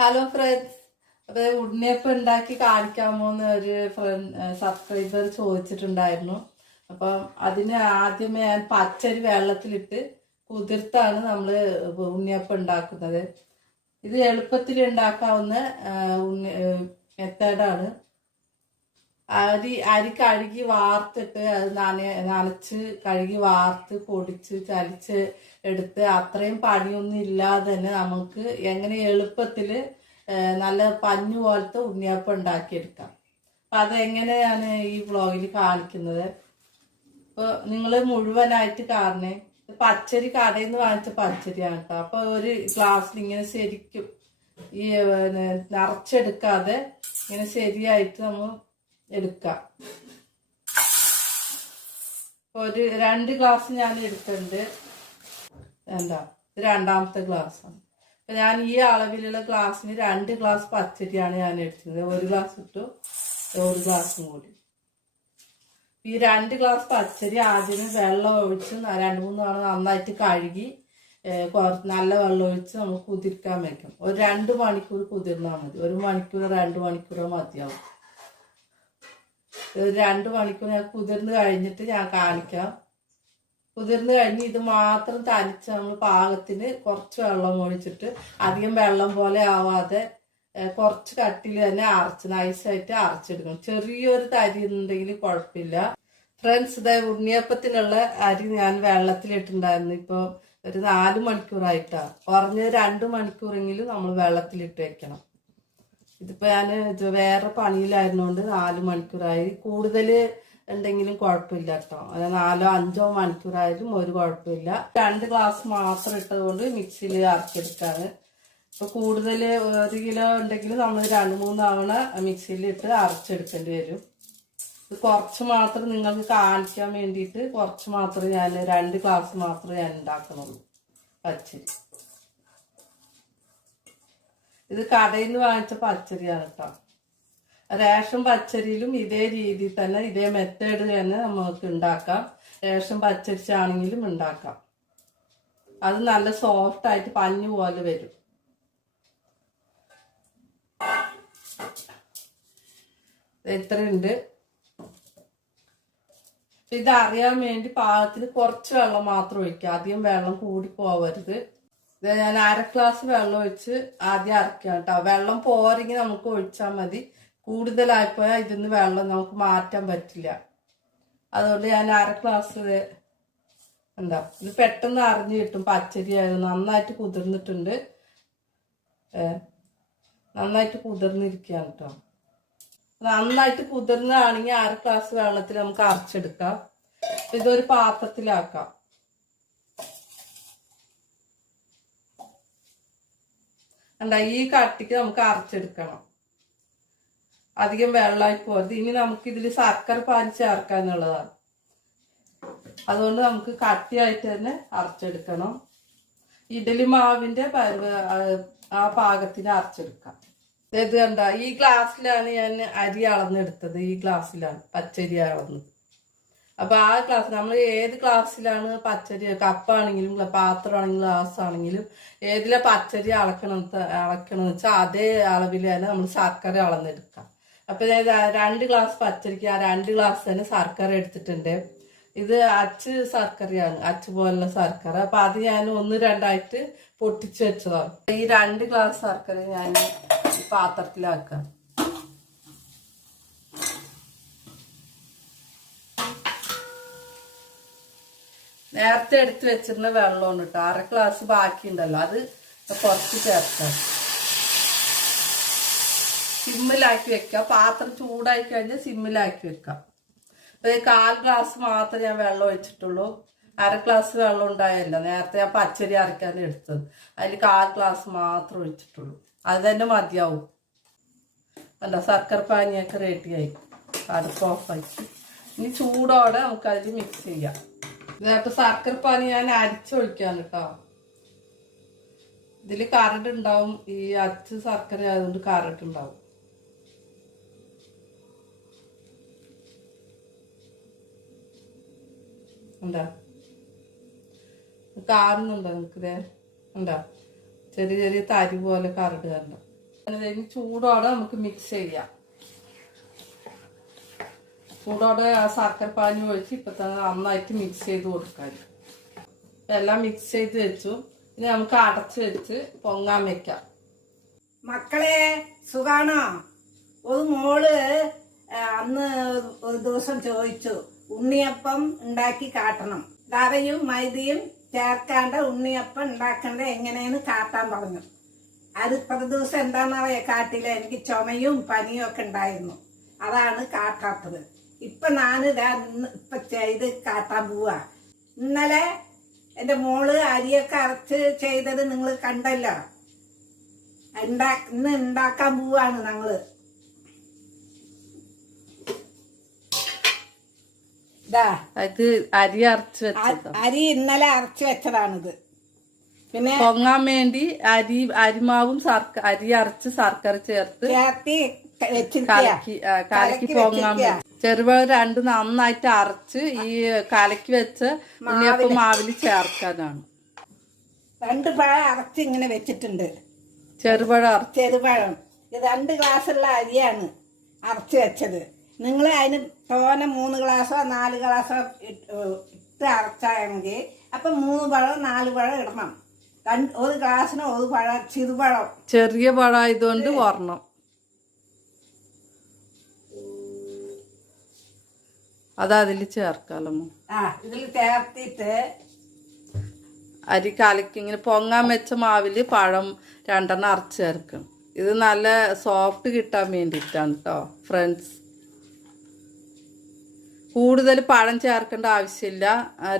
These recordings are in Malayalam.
ഹലോ ഫ്രണ്ട്സ് അപ്പൊ ഉണ്ണിയപ്പം ഉണ്ടാക്കി കാണിക്കാമോന്ന് ഒരു ഫ്രണ്ട് സബ്സ്ക്രൈബർ ചോദിച്ചിട്ടുണ്ടായിരുന്നു. അപ്പം അതിന് ആദ്യമേ ഞാൻ പച്ചരി വെള്ളത്തിലിട്ട് കുതിർത്താണ് നമ്മൾ ഉണ്ണിയപ്പം ഉണ്ടാക്കുന്നത്. ഇത് എളുപ്പത്തിൽ ഉണ്ടാക്കാവുന്ന ഉണ്ണി മെത്തേഡാണ്. അരി അരി കഴുകി വാർത്തിട്ട് അത് നന നനച്ച് കഴുകി വാർത്ത് പൊടിച്ച് ചലിച്ച് എടുത്ത് അത്രയും പണിയൊന്നും ഇല്ലാതെ തന്നെ നമുക്ക് എങ്ങനെ എളുപ്പത്തിൽ നല്ല പഞ്ഞു പോലത്തെ ഉണ്ണിയപ്പം ഉണ്ടാക്കിയെടുക്കാം. അപ്പം അതെങ്ങനെയാണ് ഈ വ്ളോഗിൽ കാണിക്കുന്നത്? ഇപ്പോൾ നിങ്ങൾ മുഴുവനായിട്ട് കാണണേ. പച്ചരി കടയിൽ നിന്ന് വാങ്ങിച്ച പച്ചരിയാണ് കേട്ടോ. അപ്പോൾ ഒരു ഗ്ലാസ്സിൽ ഇങ്ങനെ ശരിക്കും ഈ നിറച്ചെടുക്കാതെ ഇങ്ങനെ ശരിയായിട്ട് നമ്മൾ എടുക്കാം. ഒരു രണ്ട് ഗ്ലാസ് ഞാൻ എടുക്കുന്നുണ്ട് എന്താ രണ്ടാമത്തെ ഗ്ലാസ്സാണ് അപ്പൊ ഞാൻ ഈ അളവിലുള്ള ഗ്ലാസ്സിന് രണ്ട് ഗ്ലാസ് പച്ചരിയാണ് ഞാൻ എടുത്തത് ഒരു ഗ്ലാസ് ഇട്ടു ഒരു ഗ്ലാസ്സും കൂടി. ഈ രണ്ട് ഗ്ലാസ് പച്ചരി ആദ്യം വെള്ളം ഒഴിച്ച് രണ്ട് മൂന്ന് തവണ നന്നായിട്ട് കഴുകി നല്ല വെള്ളം ഒഴിച്ച് നമുക്ക് കുതിർക്കാൻ വെക്കും. ഒരു രണ്ട് മണിക്കൂർ കുതിർന്നാൽ മതി. ഒരു മണിക്കൂറോ രണ്ട് മണിക്കൂറോ മതിയാവും. രണ്ട് മണിക്കൂർ ഞാൻ കുതിർന്ന് കഴിഞ്ഞിട്ട് ഞാൻ കാണിക്കാം. കുതിർന്ന് കഴിഞ്ഞ് ഇത് മാത്രം തനിച്ച് നമ്മൾ പാകത്തിന് കുറച്ച് വെള്ളം ഒഴിച്ചിട്ട് അധികം വെള്ളം പോലെ ആവാതെ കുറച്ച് കട്ടിൽ തന്നെ അരച്ച് നൈസായിട്ട് അരച്ചെടുക്കണം. ചെറിയൊരു തരി ഉണ്ടെങ്കിൽ കുഴപ്പമില്ല. ഫ്രണ്ട്സ് ഇത് ഉണ്ണിയപ്പത്തിനുള്ള അരി ഞാൻ വെള്ളത്തിലിട്ടുണ്ടായിരുന്നു. ഇപ്പോൾ ഒരു നാല് മണിക്കൂറായിട്ടാണ് കുറഞ്ഞ രണ്ട് മണിക്കൂറെങ്കിലും നമ്മൾ വെള്ളത്തിലിട്ട് വെക്കണം. ഇതിപ്പോ ഞാൻ വേറെ പണിയിലായിരുന്നോണ്ട് നാല് മണിക്കൂറായി. കൂടുതൽ ഉണ്ടെങ്കിലും കുഴപ്പമില്ല കേട്ടോ അത് നാലോ അഞ്ചോ മണിക്കൂറായാലും ഒരു കുഴപ്പമില്ല. രണ്ട് ഗ്ലാസ് മാത്രം ഇട്ടതുകൊണ്ട് മിക്സിയിൽ അരച്ചെടുക്കാണ്. ഇപ്പൊ കൂടുതൽ ഒരു കിലോ ഉണ്ടെങ്കിൽ നമ്മൾ രണ്ട് മൂന്ന് തവണ മിക്സിയിൽ ഇട്ട് അരച്ചെടുക്കേണ്ടി വരും. ഇത് കുറച്ച് മാത്രം നിങ്ങൾക്ക് കാണിക്കാൻ വേണ്ടിയിട്ട് കുറച്ച് മാത്രം ഞാൻ രണ്ട് ഗ്ലാസ് മാത്രം ഞാൻ ഉണ്ടാക്കുന്നുള്ളൂ പച്ചരി. ഇത് കടയിൽ നിന്ന് വാങ്ങിച്ച പച്ചരിയാണ് കേട്ടോ. റേഷൻ പച്ചരിയിലും ഇതേ രീതി തന്നെ ഇതേ മെത്തേഡ് തന്നെ നമുക്ക് ഉണ്ടാക്കാം. റേഷൻ പച്ചരിച്ചാണെങ്കിലും ഉണ്ടാക്കാം. അത് നല്ല സോഫ്റ്റ് ആയിട്ട് പഞ്ഞു പോലെ വരും. ഇത്രയുണ്ട്. ഇത് അറിയാൻ വേണ്ടി പാകത്തിന് കുറച്ച് വെള്ളം മാത്രം ഒഴിക്കുക. അധികം വെള്ളം കൂടി പോവരുത്. ഞാൻ അര ഗ്ലാസ് വെള്ളം ഒഴിച്ച് ആദ്യം അരക്കാം കേട്ടോ. വെള്ളം പോരെങ്കിൽ നമുക്ക് ഒഴിച്ചാൽ മതി. കൂടുതലായിപ്പോയാൽ ഇതിന്ന് വെള്ളം നമുക്ക് മാറ്റാൻ പറ്റില്ല. അതുകൊണ്ട് ഞാൻ അര ഗ്ലാസ് എന്താ ഇത് പെട്ടെന്ന് അറിഞ്ഞു കിട്ടും പച്ചരി ആയത് നന്നായിട്ട് കുതിർന്നിട്ടുണ്ട്. നന്നായിട്ട് കുതിർന്നിരിക്കുകയാണ് കേട്ടോ നന്നായിട്ട് കുതിർന്നതാണെങ്കിൽ അര ഗ്ലാസ് വെള്ളത്തിൽ നമുക്ക് അരച്ചെടുക്കാം. ഇതൊരു പാത്രത്തിലാക്കാം. എന്താ ഈ കട്ടിക്ക് നമുക്ക് അരച്ചെടുക്കണം. അധികം വെള്ളമായി പോരുത് ഇനി നമുക്ക് ഇതിൽ ശർക്കര പാനി ചേർക്കാന്നുള്ളതാണ് അതുകൊണ്ട് നമുക്ക് കട്ടിയായിട്ട് തന്നെ അരച്ചെടുക്കണം. ഇഡലി മാവിന്റെ ആ പാകത്തിന് അരച്ചെടുക്കാം. ഇത് കണ്ട? ഈ ഗ്ലാസ്സിലാണ് ഞാൻ അരി അളന്നെടുത്തത്. ഈ ഗ്ലാസ്സിലാണ് പച്ചരി അളന്നത്. അപ്പൊ ആ ഗ്ലാസ് നമ്മൾ ഏത് ഗ്ലാസ്സിലാണ് പച്ചരി കപ്പാണെങ്കിലും പാത്രമാണെങ്കിലും ഗ്ലാസ് ആണെങ്കിലും ഏതിലെ പച്ചരി അളക്കണം അളക്കണമെന്ന് വെച്ചാൽ അതേ അളവിൽ തന്നെ നമ്മൾ ശർക്കര അളന്നെടുക്കാം. അപ്പൊ ഞാൻ രണ്ട് ഗ്ലാസ് പച്ചരിക്ക് ആ രണ്ട് ഗ്ലാസ് തന്നെ ശർക്കര എടുത്തിട്ടുണ്ട്. ഇത് അച്ച് ശർക്കരയാണ് അച്ച് പോലുള്ള ശർക്കര. അപ്പൊ അത് ഞാൻ ഒന്ന് രണ്ടായിട്ട് പൊട്ടിച്ചു വെച്ചതാണ്. ഈ രണ്ട് ഗ്ലാസ് ശർക്കര ഞാൻ പാത്രത്തിലാക്കാം നേരത്തെ എടുത്ത് വെച്ചിരുന്ന വെള്ളമാണ് കേട്ടോ. അര ഗ്ലാസ് ബാക്കിയുണ്ടല്ലോ അത് കുറച്ച് ചേർക്കാം. സിമ്മിലാക്കി വെക്കുക പാത്രം ചൂടായി കഴിഞ്ഞാൽ സിമ്മിലാക്കി വെക്കാം. ഈ കാൽ ഗ്ലാസ് മാത്രമേ ഞാൻ വെള്ളം ഒഴിച്ചിട്ടുള്ളൂ. അര ഗ്ലാസ് വെള്ളം ഉണ്ടായല്ല. നേരത്തെ ഞാൻ പച്ചരി അരയ്ക്കാൻ എടുത്തത്. അതിൽ കാൽ ഗ്ലാസ് മാത്രം ഒഴിച്ചിട്ടുള്ളൂ. അത് തന്നെ മതിയാവും. അല്ല ശർക്കര പാനിയൊക്കെ റെഡിയായി അടുപ്പ് ഓഫാക്കി ഇനി ചൂടോടെ നമുക്ക് അതിൽ മിക്സ് ചെയ്യാം. നേരത്തെ ശർക്കര പാനി ഞാൻ അരിച്ചൊഴിക്കാൻ കേട്ടോ. ഇതിൽ കറണ്ട് ഉണ്ടാവും. ഈ അച്ച് ശർക്കര ആയതുകൊണ്ട് കരട് ഉണ്ടാവും. ഉണ്ടാ കാണുന്നുണ്ടോ നിനക്കിത് ഉണ്ടോ? ചെറിയ ചെറിയ തരി പോലെ കരട് കണ്ട ഇനി ചൂടോടെ നമുക്ക് മിക്സ് ചെയ്യാം. ചൂടോടെ ആ ശർക്കര ഒഴിച്ച് ഇപ്പൊ തന്നെ നന്നായിട്ട് മിക്സ് ചെയ്ത് കൊടുക്കാൻ എല്ലാം മിക്സ് ചെയ്ത് വെച്ചു. ഇനി നമുക്ക് അടച്ച് വെച്ച് പൊങ്ങാൻ വെക്കാം. മക്കളെ സുഖാണോ? ഒരു മോൾ അന്ന് ദിവസം ചോദിച്ചു ഉണ്ണിയപ്പം ഉണ്ടാക്കി കാട്ടണം. കറയും മൈദയും ചേർക്കാണ്ട് ഉണ്ണിയപ്പം ഉണ്ടാക്കേണ്ട എങ്ങനെയെന്ന് കാട്ടാൻ പറഞ്ഞു. അത് ദിവസം എന്താണെന്നറിയാ? കാട്ടില്ല എനിക്ക് ചുമയും പനിയും ഒക്കെ ഉണ്ടായിരുന്നു. അതാണ് കാട്ടാത്തത്. ഇപ്പൊ ഞാൻ ഇപ്പൊ ചെയ്ത് കാട്ടാൻ പോവാ. ഇന്നലെ എന്റെ മോൾ അരിയൊക്കെ അരച്ച് ചെയ്തത് നിങ്ങൾ കണ്ടല്ലോ? ഇന്ന് ഉണ്ടാക്കാൻ പോവാണ് ഞങ്ങൾ. ഇതാ അരി അരച്ച് വെച്ചത്. അരി ഇന്നലെ അരച്ചു വെച്ചതാണിത്. പിന്നെ പൊങ്ങാൻ വേണ്ടി അരി അരിമാവും ശർക്ക അരി അരച്ച് ശർക്കര ചേർത്ത് ചേർത്തി കലക്കി കലക്കി പൊങ്ങാൻ വേണ്ടി. ചെറുപഴം രണ്ട് നന്നായിട്ട് അരച്ച് ഈ കലക്കി വെച്ച് ഉണ്ണിയപ്പം മാവിൽ ചേർക്കാനാണ്. രണ്ട് പഴം അരച്ച് ഇങ്ങനെ വെച്ചിട്ടുണ്ട്. ചെറുപഴം ചെറുപഴം. ഇത് രണ്ട് ഗ്ലാസ്സുള്ള അരിയാണ് അരച്ച് വെച്ചത്. നിങ്ങൾ അതിന് തോനെ മൂന്ന് ഗ്ലാസ്സോ നാല് ഗ്ലാസ്സോ ഇട്ട് അരച്ചാണെങ്കിൽ അപ്പം മൂന്ന് പഴം നാല് പഴം ഇടണം. രണ്ട് ഒരു ഗ്ലാസ്സിന് ഒരു പഴം ചെറുപഴം. ചെറിയ പഴമായതുകൊണ്ട് വരണം അത് അതിൽ ചേർക്കാലോ ആ ഇതിൽ ചേർത്തിട്ട് അരി കലക്കി ഇങ്ങനെ പൊങ്ങാൻ വെച്ച മാവിൽ പഴം രണ്ടെണ്ണം അരച്ച് ചേർക്കും. ഇത് നല്ല സോഫ്റ്റ് കിട്ടാൻ വേണ്ടിയിട്ടാണ് കേട്ടോ ഫ്രണ്ട്സ് കൂടുതൽ പഴം ചേർക്കേണ്ട ആവശ്യമില്ല.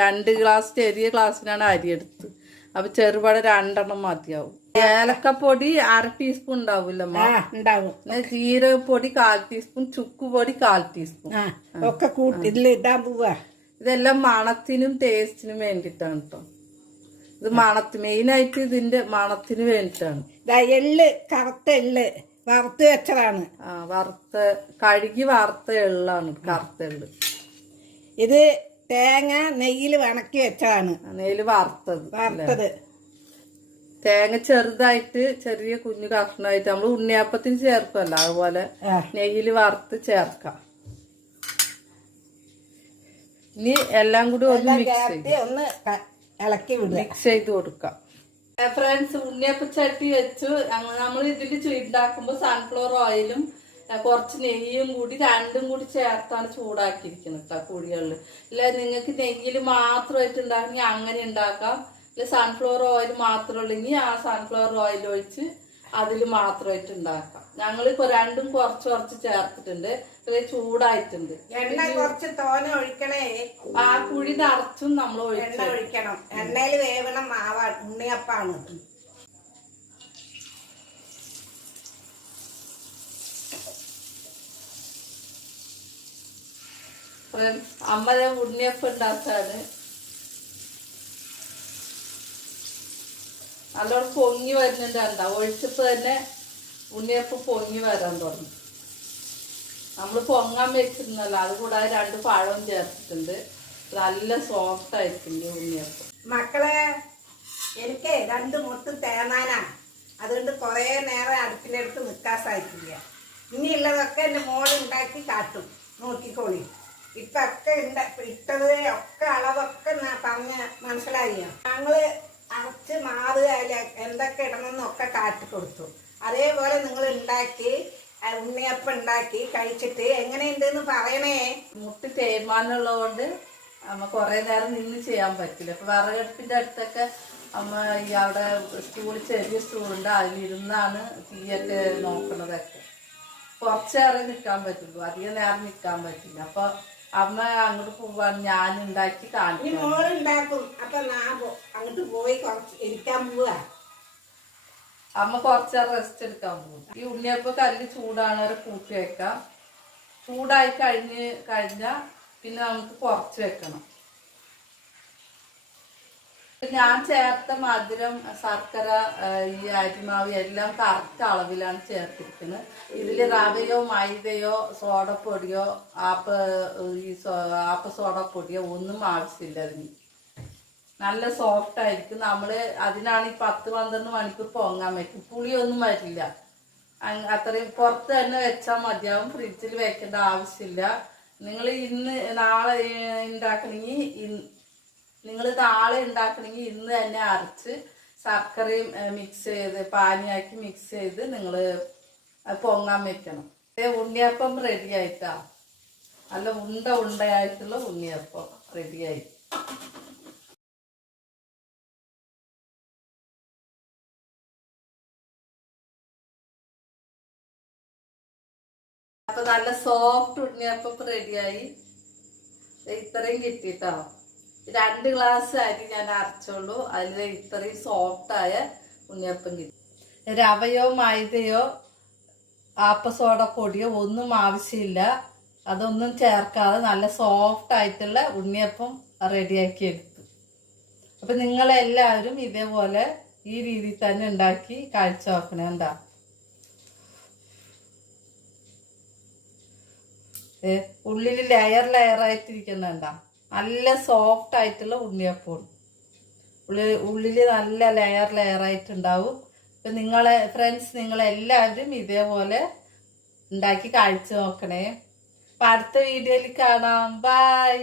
രണ്ട് ഗ്ലാസ് ചെറിയ ഗ്ലാസ്സിനാണ് അരി എടുത്ത്. അപ്പൊ ചെറുപഴം രണ്ടെണ്ണം മതിയാവും. ഏലക്കപ്പൊടി അര ടീസ്പൂൺ ഉണ്ടാവില്ല ജീരകപ്പൊടി കാൽ ടീസ്പൂൺ ചുക്കുപൊടി കാൽ ടീസ്പൂൺ. ഒക്കെ ഇടാൻ പോവാ. ഇതെല്ലാം മണത്തിനും ടേസ്റ്റിനും വേണ്ടിട്ടാണ് കേട്ടോ ഇത് മണത്ത് മെയിനായിട്ട് ഇതിന്റെ മണത്തിന് വേണ്ടിട്ടാണ് എൾ എള്ള് കറുത്ത എള്ള്. വറുത്ത് വെച്ചതാണ്. ആ വറുത്ത കഴുകി വറുത്ത എള്ളാണ് കറുത്ത എള്ള്. ഇത് തേങ്ങ നെയ്യിൽ വണക്കി വെച്ചതാണ്. നെയ്യിൽ വറുത്തത് വറുത്തത്. തേങ്ങ ചെറുതായിട്ട് ചെറിയ കുഞ്ഞു കഷ്ണമായിട്ട് നമ്മൾ ഉണ്ണിയപ്പത്തിന് ചേർക്കുമല്ലോ അതുപോലെ നെയ്യിൽ വറുത്ത് ചേർക്കാം. ഇനി എല്ലാം കൂടി ഒന്ന് മിക്സ് ഒന്ന് ഇളക്കി മിക്സ് ചെയ്ത് കൊടുക്കാം. ഫ്രണ്ട്സ് ഉണ്ണിയപ്പ ചട്ടി വെച്ചു. നമ്മൾ ഇതിൽ ചുണ്ടാക്കുമ്പോൾ സൺഫ്ലവർ ഓയിലും കുറച്ച് നെയ്യും കൂടി രണ്ടും കൂടി ചേർത്താണ് ചൂടാക്കിയിരിക്കുന്നത് കേട്ടോ കുഴികളിൽ ഇല്ല നിങ്ങൾക്ക് നെയ്യിൽ മാത്രമായിട്ട് ഉണ്ടാക്കണമെങ്കിൽ അങ്ങനെ ഉണ്ടാക്കാം. ഇല്ല സൺഫ്ലവർ ഓയിൽ മാത്രം ഉള്ളെങ്കിൽ ആ സൺഫ്ലവർ ഓയിൽ ഒഴിച്ച് അതിൽ മാത്രമായിട്ട് ഉണ്ടാക്കാം. ഞങ്ങൾ ഇപ്പൊ രണ്ടും കുറച്ച് കുറച്ച് ചേർത്തിട്ടുണ്ട്. ചൂടായിട്ടുണ്ട്. എണ്ണ കുറച്ച് തോന ഒഴിക്കണേ. ആ കുഴി നിറച്ചും നമ്മൾ ഒഴിക്കണം. എണ്ണയിൽ വേവണം മാവാ ഉണ്ണിയപ്പാണ്. ഫ്രണ്ട്സ് അമ്മ ഉണ്ണിയപ്പം ഉണ്ടാക്കാണ്. നല്ലോണം പൊങ്ങി വരുന്നുണ്ട്. കണ്ട ഒഴിച്ചപ്പോ തന്നെ ഉണ്ണിയപ്പം പൊങ്ങി വരാൻ തുടങ്ങി. നമ്മൾ പൊങ്ങാൻ വെച്ചിരുന്നല്ലോ. അത് കൂടാതെ രണ്ട് പഴവും ചേർത്തിട്ടുണ്ട്. നല്ല സോഫ്റ്റ് ആയിരിക്കും ഉണ്ണിയപ്പം. മക്കളെ എനിക്ക് രണ്ട് മുട്ട് തേങ്ങാനാ. അതുകൊണ്ട് കുറേ നേരം അടുപ്പിലെടുത്ത് നിൽക്കാൻ സാധിക്കില്ല. ഇനിയുള്ളതൊക്കെ എന്റെ മോളുണ്ടാക്കി കാട്ടും. നോക്കിക്കോളി. ഇപ്പൊ ഒക്കെ ഉണ്ട ഇട്ടത് ഒക്കെ അളവൊക്കെ പറഞ്ഞ പറഞ്ഞ് മനസ്സിലായി ഞങ്ങൾ അരച്ച് മാവ് അതിൽ എന്തൊക്കെ ഇടണമെന്നൊക്കെ കാട്ടി കൊടുത്തു. അതേപോലെ നിങ്ങൾ ഉണ്ടാക്കി ഉണ്ണിയപ്പം ഉണ്ടാക്കി കഴിച്ചിട്ട് എങ്ങനെയുണ്ടെന്ന് പറയണേ? മുട്ടി തേയ്മാനുള്ളതുകൊണ്ട് അമ്മ കുറെ നേരം നിന്ന് ചെയ്യാൻ പറ്റില്ല. അപ്പൊ വിറകടുപ്പിന്റെ അടുത്തൊക്കെ അമ്മ ഈ അവിടെ സ്കൂളിൽ ചെറിയ സ്റ്റൂളുണ്ട് അതിലിരുന്നാണ് തീയൊക്കെ നോക്കണതൊക്കെ. കുറച്ചേറെ നിൽക്കാൻ പറ്റുള്ളൂ. അധികം നേരം നിൽക്കാൻ പറ്റില്ല. അപ്പൊ അമ്മ അങ്ങോട്ട് പോവാൻ ഞാൻ ഉണ്ടാക്കി കാണിക്കും. മോൾ അപ്പൊ ഞാൻ അങ്ങോട്ട് പോയി കുറച്ച് പോവാ. അമ്മ കുറച്ചേരം റെസ്റ്റ് എടുക്കാൻ പോകും. ഈ ഉണ്ണിയപ്പ കല്ല് ചൂടാണ് വരെ കൂട്ടി വെക്കാം. ചൂടായി കഴിഞ്ഞ് കഴിഞ്ഞാൽ പിന്നെ നമുക്ക് കുറച്ച് വെക്കണം. ഞാൻ ചേർത്ത മധുരം ശർക്കര ഈ അരിമാവ് എല്ലാം കറക്റ്റ് അളവിലാണ് ചേർത്തിരിക്കുന്നത്. ഇതിൽ റവയോ മൈദയോ സോഡപ്പൊടിയോ ആപ്പ് ഈ ആപ്പ് സോഡപ്പൊടിയോ ഒന്നും ആവശ്യമില്ല അതിന്. നല്ല സോഫ്റ്റ് ആയിരിക്കും. നമ്മൾ അതിനാണ് ഈ പത്ത് പന്ത്രണ്ട് മണിക്കൂർ പൊങ്ങാൻ പറ്റും. പുളിയൊന്നും വരില്ല. അത്രയും പുറത്ത് തന്നെ വെച്ചാൽ മതിയാവും. ഫ്രിഡ്ജിൽ വെക്കേണ്ട ആവശ്യമില്ല. നിങ്ങൾ ഇന്ന് നാളെ ഉണ്ടാക്കണമെങ്കിൽ നിങ്ങൾ നാളെ ഉണ്ടാക്കണമെങ്കിൽ ഇന്ന് തന്നെ അരച്ച് ശർക്കരയും മിക്സ് ചെയ്ത് പാനിയാക്കി മിക്സ് ചെയ്ത് നിങ്ങൾ പൊങ്ങാൻ വെക്കണം. ഉണ്ണിയപ്പം റെഡി ആയിട്ടാ. നല്ല ഉണ്ട ഉണ്ടയായിട്ടുള്ള ഉണ്ണിയപ്പം റെഡിയായി അപ്പൊ നല്ല സോഫ്റ്റ് ഉണ്ണിയപ്പം റെഡിയായി ഇത്രയും കിട്ടിട്ടോ. രണ്ട് ഗ്ലാസ് അരി ഞാൻ അരച്ചോളൂ. അതിൽ ഇത്രയും സോഫ്റ്റ് ആയ ഉണ്ണിയപ്പം കിട്ടും. രവയോ മൈദയോ ആപ്പസോഡ പൊടിയോ ഒന്നും ആവശ്യമില്ല. അതൊന്നും ചേർക്കാതെ നല്ല സോഫ്റ്റ് ആയിട്ടുള്ള ഉണ്ണിയപ്പം റെഡിയാക്കി എടുത്തു. അപ്പൊ നിങ്ങളെല്ലാവരും ഇതേപോലെ ഈ രീതിയിൽ തന്നെ ഉണ്ടാക്കി കാഴ്ച വെക്കണേ എന്താ ഉള്ളിൽ ലെയർ ലെയർ ആയിട്ടിരിക്കുന്നുണ്ട? നല്ല സോഫ്റ്റ് ആയിട്ടുള്ള ഉണ്ണിയപ്പമാണ് ഉള്ളിൽ ഉള്ളിൽ നല്ല ലെയർ ലെയർ ആയിട്ടുണ്ടാവും. ഇപ്പൊ നിങ്ങളെ ഫ്രണ്ട്സ് നിങ്ങളെല്ലാവരും ഇതേപോലെ ഉണ്ടാക്കി കാഴ്ച നോക്കണേ. അപ്പൊ അടുത്ത വീഡിയോയിൽ കാണാം. ബൈ